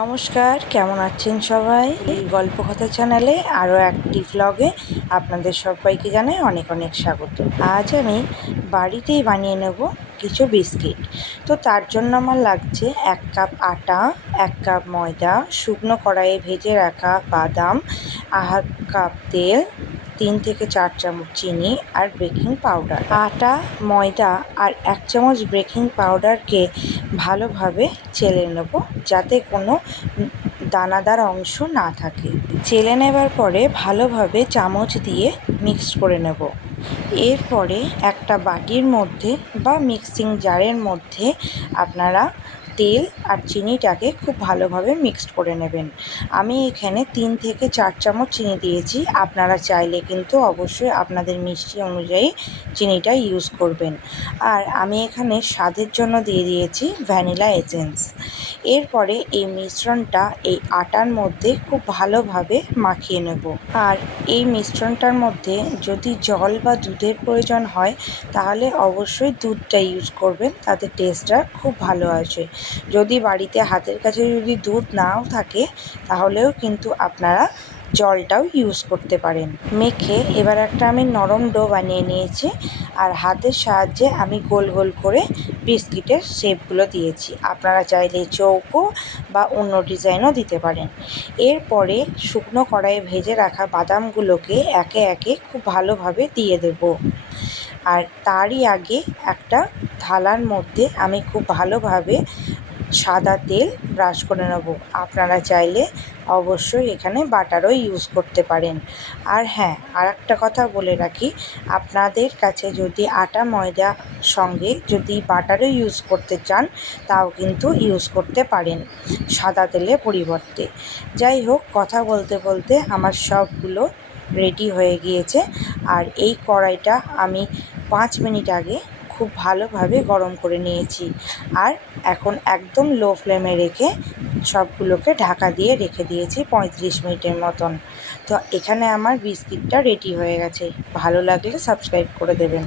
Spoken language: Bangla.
নমস্কার, কেমন আছেন সবাই? এই গল্প কথা চ্যানেলে আরও একটি ভ্লগে আপনাদের সবাইকে জানাই অনেক অনেক স্বাগত। আজ আমি বাড়িতেই বানিয়ে নেব কিছু বিস্কিট। তো তার জন্য আমার লাগছে 1 কাপ আটা, 1 কাপ ময়দা, শুকনো কড়াইয়ে ভেজে রাখা বাদাম, 1/2 কাপ তেল, 3 থেকে 4 চামচ চিনি আর বেকিং পাউডার। আটা, ময়দা আর 1 চামচ বেকিং পাউডারকে ভালোভাবে চেলে নেব, যাতে কোনো দানাদার অংশ না থাকে। চেলে নেবার পরে ভালোভাবে চামচ দিয়ে মিক্স করে নেব। এরপরে একটা বাটির মধ্যে বা মিক্সিং জারের মধ্যে আপনারা তেল আর চিনিটাকে খুব ভালোভাবে মিক্সড করে নেবেন। আমি এখানে 3 থেকে 4 চামচ চিনি দিয়েছি। আপনারা চাইলে কিন্তু অবশ্যই আপনাদের মিষ্টি অনুযায়ী চিনিটা ইউজ করবেন। আর আমি এখানে স্বাদের জন্য দিয়ে দিয়েছি ভ্যানিলা এসেন্স। এরপরে এই মিশ্রণটা এই আটার মধ্যে খুব ভালোভাবে মাখিয়ে নেব। আর এই মিশ্রণটার মধ্যে যদি জল বা দুধের প্রয়োজন হয় তাহলে অবশ্যই দুধটা ইউজ করবেন, তাতে টেস্টটা খুব ভালো আসে। যদি বাড়িতে হাতের কাছে যদি দুধ নাও থাকে তাহলেও কিন্তু আপনারা জলটাও ইউজ করতে পারেন। মেখে এবার একটা আমি নরম ডো বানিয়ে নিয়েছি, আর হাতের সাহায্যে আমি গোল গোল করে বিস্কিটের শেপগুলো দিয়েছি। আপনারা চাইলে চৌকো বা অন্য ডিজাইনও দিতে পারেন। এরপরে শুকনো কড়াইয়ে ভেজে রাখা বাদামগুলোকে একে একে খুব ভালোভাবে দিয়ে দেব। আর তারই আগে একটা থালার মধ্যে আমি খুব ভালোভাবে সাদা তেল ব্রাশ করে নেব। আপনারা চাইলে অবশ্যই এখানে বাটারও ইউজ করতে পারেন। আর হ্যাঁ, আর একটা কথা বলে রাখি, আপনাদের কাছে যদি আটা ময়দা সঙ্গে যদি বাটারও ইউজ করতে চান তাও কিন্তু ইউজ করতে পারেন সাদা তেলের পরিবর্তে। যাই হোক, কথা বলতে বলতে আমার সবগুলো রেডি হয়ে গিয়েছে। আর এই কড়াইটা আমি 5 মিনিট আগে খুব ভালোভাবে গরম করে নিয়েছি। আর এখন একদম লো ফ্লেমে রেখে সবগুলোকে ঢাকা দিয়ে রেখে দিয়েছি 35 মিনিটের মতন। তো এখানে আমার বিস্কিটটা রেডি হয়ে গেছে। ভালো লাগলে সাবস্ক্রাইব করে দেবেন।